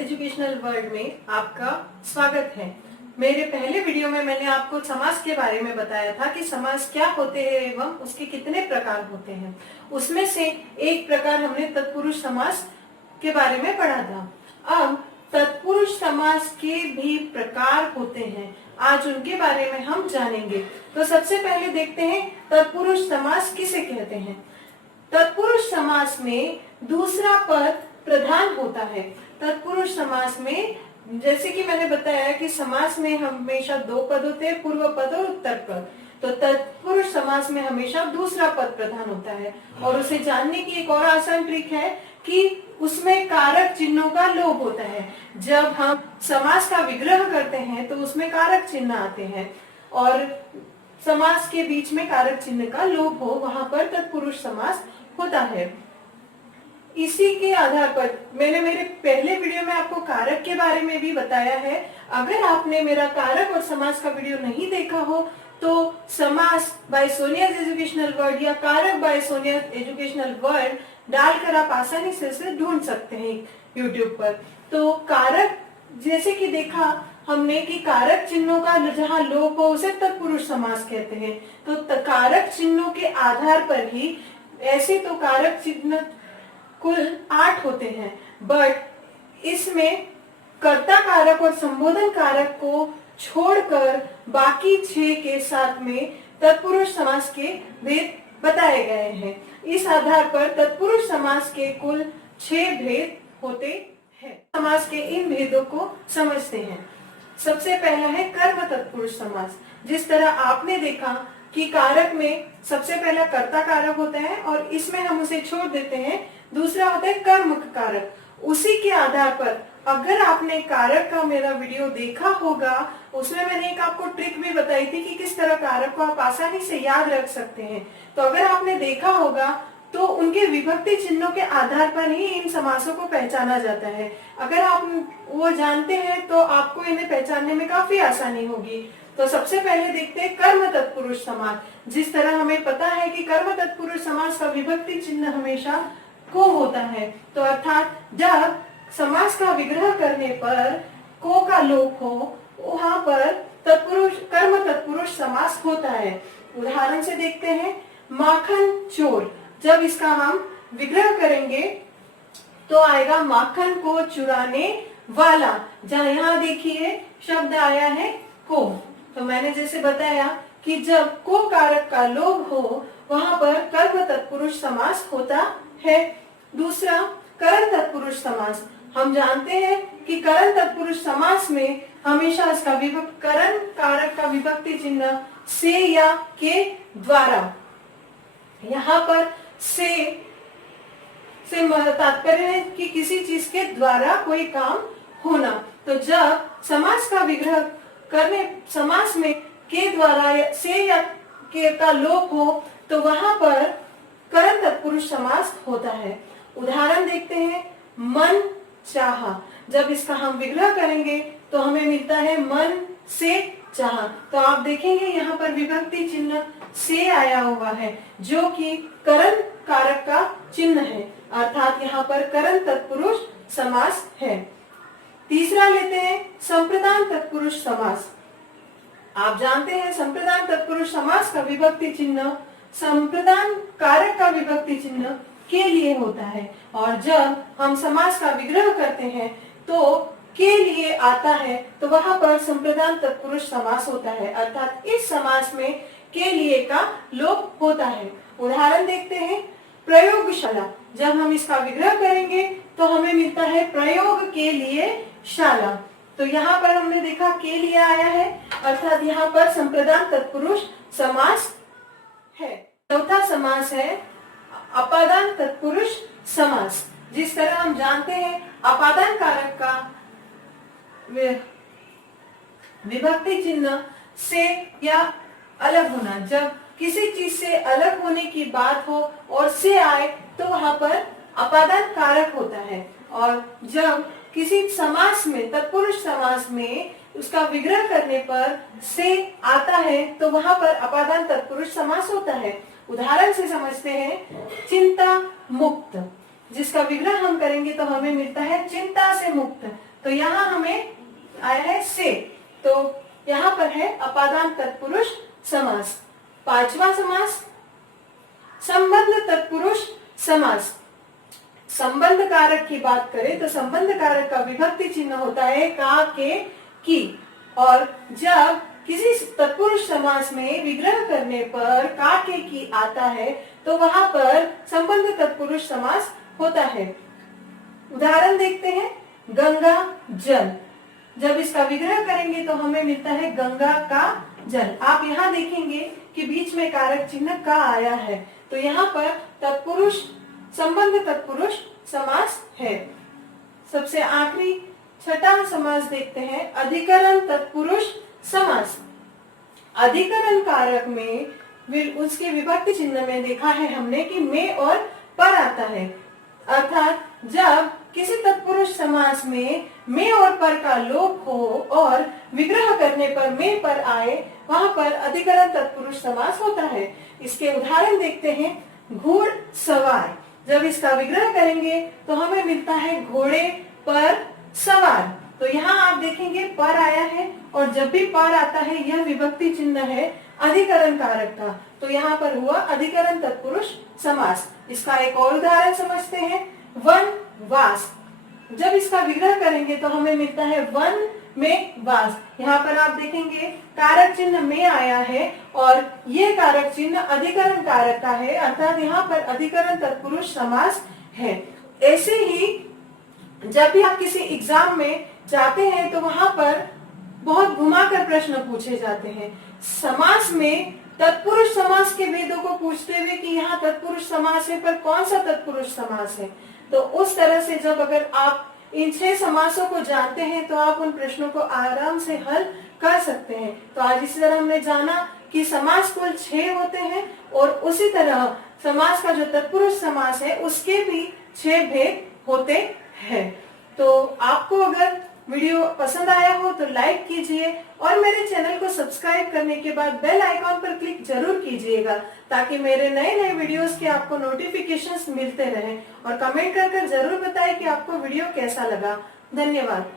Educational world में आपका स्वागत है। मेरे पहले वीडियो में मैंने आपको समास के बारे में बताया था कि समास क्या होते हैं एवं उसके कितने प्रकार होते हैं। उसमें से एक प्रकार हमने तत्पुरुष समास के बारे में पढ़ा था। अब तत्पुरुष समास के भी प्रकार होते हैं, आज उनके बारे में हम जानेंगे। तो सबसे पहले देखते हैं तत्पुरुष समास किसे कहते हैं। तत्पुरुष समास में दूसरा पद प्रधान होता है। तत्पुरुष समास में जैसे कि मैंने बताया कि समास में हमेशा दो पद होते हैं, पूर्व पद और उत्तर पद। तो तत्पुरुष समास में हमेशा दूसरा पद प्रधान होता है। और उसे जानने की एक और आसान ट्रिक है कि उसमें कारक चिन्हों का लोप होता है। जब हम समास का विग्रह करते हैं तो उसमें कारक चिन्ह आते हैं और समास के बीच में कारक चिन्ह का लोप हो, वहां पर तत्पुरुष समास होता है। इसी के आधार पर मैंने मेरे पहले वीडियो में आपको कारक के बारे में भी बताया है। अगर आपने मेरा कारक और समास का वीडियो नहीं देखा हो तो समास बाय सोनियाज एजुकेशनल वर्ल्ड या कारक बाय सोनियाज एजुकेशनल वर्ल्ड डालकर आप आसानी से उसे ढूंढ सकते हैं यूट्यूब पर। तो कारक जैसे कि देखा हमने कि कारक चिन्हों का जहाँ लोप हो उसे तत्पुरुष समास कहते हैं। तो कारक चिन्हों के आधार पर ही, ऐसे तो कारक चिन्ह कुल 8 होते हैं, बट इसमें कर्ता कारक और संबोधन कारक को छोड़कर बाकी 6 के साथ में तत्पुरुष समास के भेद बताए गए हैं। इस आधार पर तत्पुरुष समास के कुल 6 भेद होते हैं। समास के इन भेदों को समझते हैं। सबसे पहला है कर्म तत्पुरुष समास। जिस तरह आपने देखा कि कारक में सबसे पहला कर्ता कारक होता है और इसमें हम उसे छोड़ देते हैं, दूसरा होता है कर्म कारक। उसी के आधार पर अगर आपने कारक का मेरा वीडियो देखा होगा, उसमें मैंने एक आपको ट्रिक भी बताई थी कि किस तरह कारक को आप आसानी से याद रख सकते हैं। तो अगर आपने देखा होगा तो उनके विभक्ति चिन्हों के आधार पर ही इन समासों को पहचाना जाता है। अगर आप वो जानते हैं तो आपको इन्हें पहचानने में काफी आसानी होगी। तो सबसे पहले देखते हैं कर्म तत्पुरुष समास। जिस तरह हमें पता है कि कर्म तत्पुरुष समास का विभक्ति चिन्ह हमेशा को होता है, तो अर्थात जब समास का विग्रह करने पर को का लोप हो वहां पर कर्म तत्पुरुष समास होता है। उदाहरण से देखते हैं माखन चोर। जब इसका हम विग्रह करेंगे तो आएगा माखन को चुराने वाला। जहाँ यहाँ देखिए शब्द आया है को, तो मैंने जैसे बताया कि जब को कारक का लोप हो वहां पर कर्म तत्पुरुष समास होता है। दूसरा करण तत्पुरुष समास। हम जानते हैं कि करण तत्पुरुष समास में हमेशा इसका करण कारक का विभक्ति चिन्ह से या के द्वारा। यहाँ पर से तात्पर्य है कि किसी चीज के द्वारा कोई काम होना। तो जब समास का विग्रह करने समास में के द्वारा से या के का लोप हो तो वहां पर करण तत्पुरुष समास होता है। उदाहरण देखते हैं मन चाहा। जब इसका हम विग्रह करेंगे तो हमें मिलता है मन से चाहा। तो आप देखेंगे यहाँ पर विभक्ति चिन्ह से आया हुआ है जो कि करण कारक का चिन्ह है, अर्थात यहाँ पर करण तत्पुरुष समास है। तीसरा लेते हैं संप्रदान तत्पुरुष समास। आप जानते हैं संप्रदान तत्पुरुष समास का विभक्ति चिन्ह संप्रदान कारक का विभक्ति चिन्ह के लिए होता है और जब हम समास का विग्रह करते हैं तो के लिए आता है तो वहां पर संप्रदान तत्पुरुष समास होता है, अर्थात इस समास में के लिए का लोप होता है। उदाहरण देखते हैं प्रयोगशाला। जब हम इसका विग्रह करेंगे तो हमें मिलता है प्रयोग के लिए शाला। तो यहाँ पर हमने देखा के लिए आया है, अर्थात यहाँ पर संप्रदान तत्पुरुष समास है। चौथा समास है अपादान तत्पुरुष समास। जिस तरह हम जानते हैं अपादान कारक का विभक्ति चिन्ह से या अलग होना। जब किसी चीज से अलग होने की बात हो और से आए तो वहां पर अपादान कारक होता है। और जब किसी समास में तत्पुरुष समास में उसका विग्रह करने पर से आता है तो वहां पर अपादान तत्पुरुष समास होता है। उदाहरण से समझते हैं चिंता मुक्त। जिसका विग्रह हम करेंगे तो हमें मिलता है चिंता से मुक्त। तो यहाँ हमें आया है से, तो यहाँ पर है अपादान तत्पुरुष समास। पांचवा समास संबंध तत्पुरुष समास। संबंध कारक की बात करें तो संबंध कारक का विभक्ति चिन्ह होता है का, के, की, और जब किसी तत्पुरुष समास में विग्रह करने पर का, के, की आता है तो वहां पर संबंध तत्पुरुष समास होता है। उदाहरण देखते हैं, गंगा जल, जब इसका विग्रह करेंगे तो हमें मिलता है गंगा का जल। आप यहाँ देखेंगे कि बीच में कारक चिन्ह का आया है, तो यहाँ पर तत्पुरुष संबंध तत्पुरुष समास है। सबसे आखिरी छठा समास देखते हैं, अधिकरण तत्पुरुष समास। अधिकरण कारक में उसके विभक्ति चिन्ह में देखा है हमने कि में और पर आता है, अर्थात जब किसी तत्पुरुष समास में और पर का लोप हो और विग्रह करने पर में पर आए, वहां पर अधिकरण तत्पुरुष समास होता है। इसके उदाहरण देखते हैं, घुड़सवार, जब इसका विग्रह करेंगे तो हमें मिलता है घोड़े पर सवार। तो यहाँ आप देखेंगे पर आया है, और जब भी पर आता है यह विभक्ति चिन्ह है अधिकरण कारक का, तो यहाँ पर हुआ अधिकरण तत्पुरुष समास। इसका एक और उदाहरण समझते हैं, वनवास, जब इसका विग्रह करेंगे तो हमें मिलता है वन में वास। यहाँ पर आप देखेंगे कारक चिन्ह में आया है और ये कारक चिन्ह अधिकरण कारक का है, अर्थात यहाँ पर अधिकरण तत्पुरुष समास है। ऐसे ही जब भी आप किसी एग्जाम में जाते हैं तो वहां पर बहुत घुमाकर प्रश्न पूछे जाते हैं। समास में तत्पुरुष समास के भेदों को पूछते हुए कि यहाँ तत्पुरुष समास है पर कौन सा तत्पुरुष समास है, तो उस तरह से जब अगर आप इन 6 समासों को जानते हैं तो आप उन प्रश्नों को आराम से हल कर सकते हैं। तो आज इसी तरह हमने जाना कि समास कुल 6 होते हैं, और उसी तरह समास का जो तत्पुरुष समास है उसके भी 6 भेद होते हैं। तो आपको अगर वीडियो पसंद आया हो तो लाइक कीजिए, और मेरे चैनल को सब्सक्राइब करने के बाद बेल आइकॉन पर क्लिक जरूर कीजिएगा, ताकि मेरे नए नए वीडियोस के आपको नोटिफिकेशंस मिलते रहें। और कमेंट कर जरूर बताएं कि आपको वीडियो कैसा लगा। धन्यवाद।